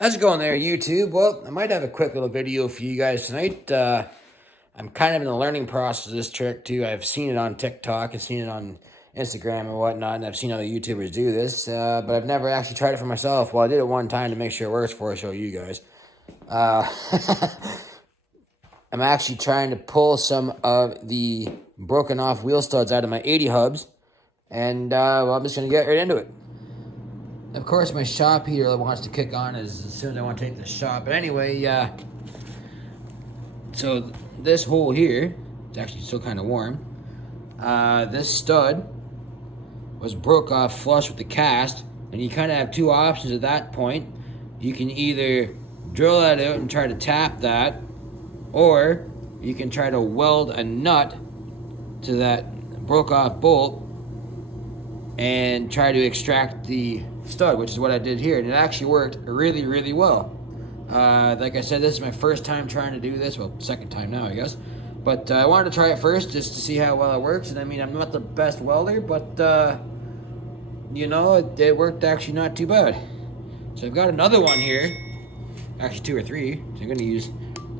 How's it going there, YouTube? Well, I might have a quick little video for you guys tonight. I'm kind of in the learning process of this trick too. I've seen it on TikTok and seen it on Instagram and whatnot, and I've seen other YouTubers do this, but I've never actually tried it for myself. Well, I did it one time to make sure it works before I show you guys. Uh, I'm actually trying to pull some of the broken off wheel studs out of my 80 hubs, and well, I'm just going to get right into it. Of course, my shop heater wants to kick on as soon as I want to take the shot. But anyway, so this hole here, it's actually still kind of warm. This stud was broke off flush with the cast, and you kind of have two options at that point. You can either drill that out and try to tap that, or you can try to weld a nut to that broke off bolt and try to extract the stud, which is what I did here, and it actually worked really, really well. Like I said, this is my first time trying to do this. Well, second time now, I guess. But I wanted to try it first just to see how well it works. And I mean, I'm not the best welder, but you know, it worked actually not too bad. So I've got another one here, actually two or three. So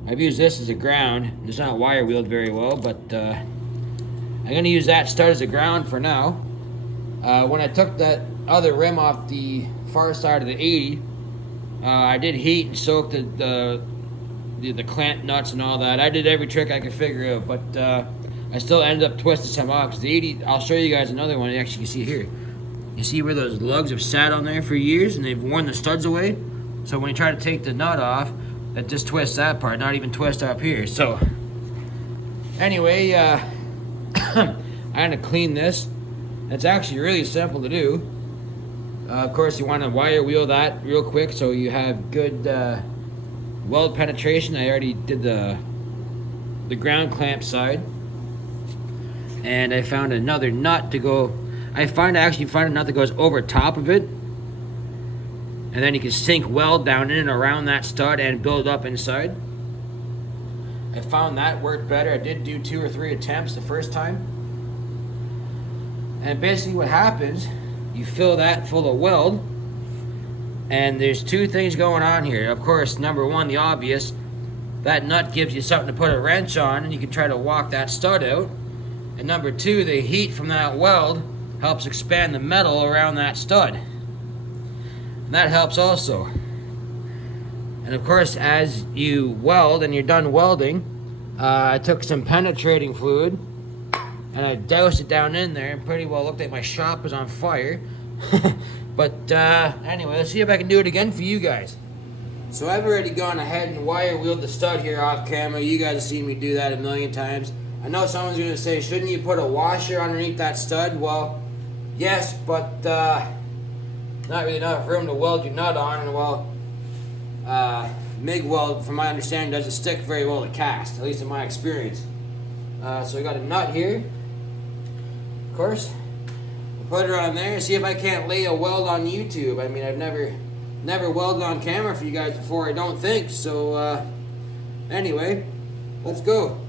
I've used this as a ground. It's not wire wheeled very well, but I'm gonna use that stud as a ground for now. When I took that other rim off the far side of the 80, I did heat and soak the clamp nuts and all that. I did every trick I could figure out, but I still ended up twisting some off. Because the 80, I'll show you guys another one. Actually, you can see it here. You see where those lugs have sat on there for years and they've worn the studs away? So when you try to take the nut off, it just twists that part, not even twist up here. So anyway, I'm gonna clean this. It's actually really simple to do. Of course, you want to wire wheel that real quick so you have good weld penetration. I already did the ground clamp side, and I found another nut to go. I actually find a nut that goes over top of it, and then you can sink weld down in and around that stud and build up inside. I found that worked better. I did do 2 or 3 attempts the first time. And basically what happens, you fill that full of weld, and there's two things going on here. Of course, number one, the obvious, that nut gives you something to put a wrench on, and you can try to walk that stud out. And number two, the heat from that weld helps expand the metal around that stud. And that helps also. And of course, as you weld and you're done welding, I took some penetrating fluid, and I doused it down in there and pretty well looked like my shop was on fire. But anyway, let's see if I can do it again for you guys. So I've already gone ahead and wire wheeled the stud here off camera. You guys have seen me do that a million times. I know someone's going to say, shouldn't you put a washer underneath that stud? Well, yes, but not really enough room to weld your nut on. And well, MIG weld, from my understanding, doesn't stick very well to cast, at least in my experience. So I got a nut here. Of course, we'll put it on there and see if I can't lay a weld on YouTube. I mean, I've never welded on camera for you guys before, I don't think. So anyway, let's go.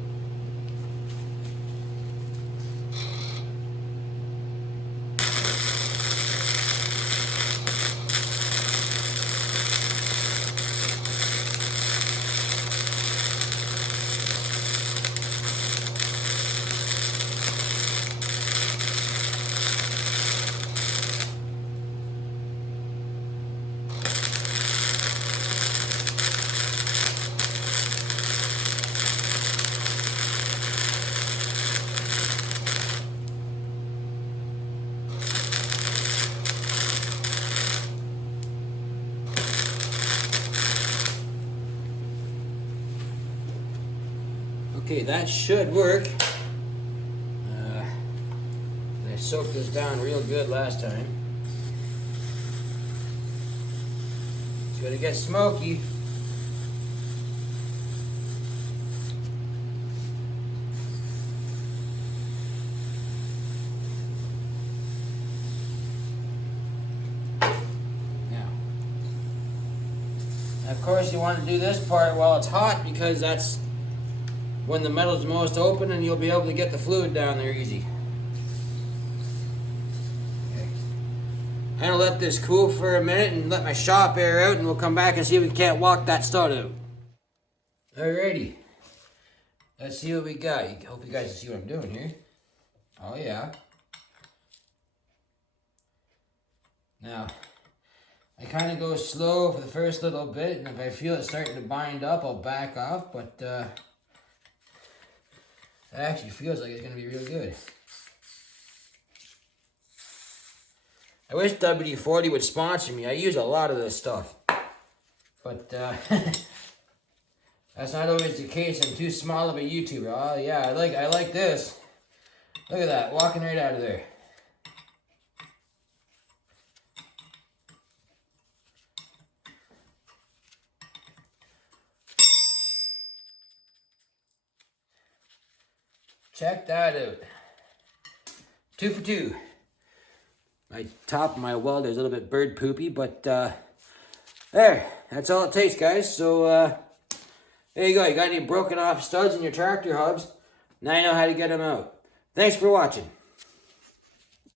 Okay, that should work. I soaked this down real good last time. It's gonna get smoky. Now, of course, you want to do this part while it's hot because that's when the metal's most open and you'll be able to get the fluid down there easy. Okay. I'm gonna let this cool for a minute and let my shop air out, and we'll come back and see if we can't walk that stud out. Alrighty. Let's see what we got. Hope you guys can see what I'm doing here. Oh yeah. Now, I kind of go slow for the first little bit, and if I feel it starting to bind up, I'll back off, but it actually feels like it's going to be real good. I wish WD-40 would sponsor me. I use a lot of this stuff, but that's not always the case. I'm too small of a YouTuber. Oh yeah, I like this. Look at that, walking right out of there. Check that out. 2 for 2. My top of my weld is a little bit bird poopy, but there. That's all it takes, guys. So there you go. You got any broken off studs in your tractor hubs? Now you know how to get them out. Thanks for watching.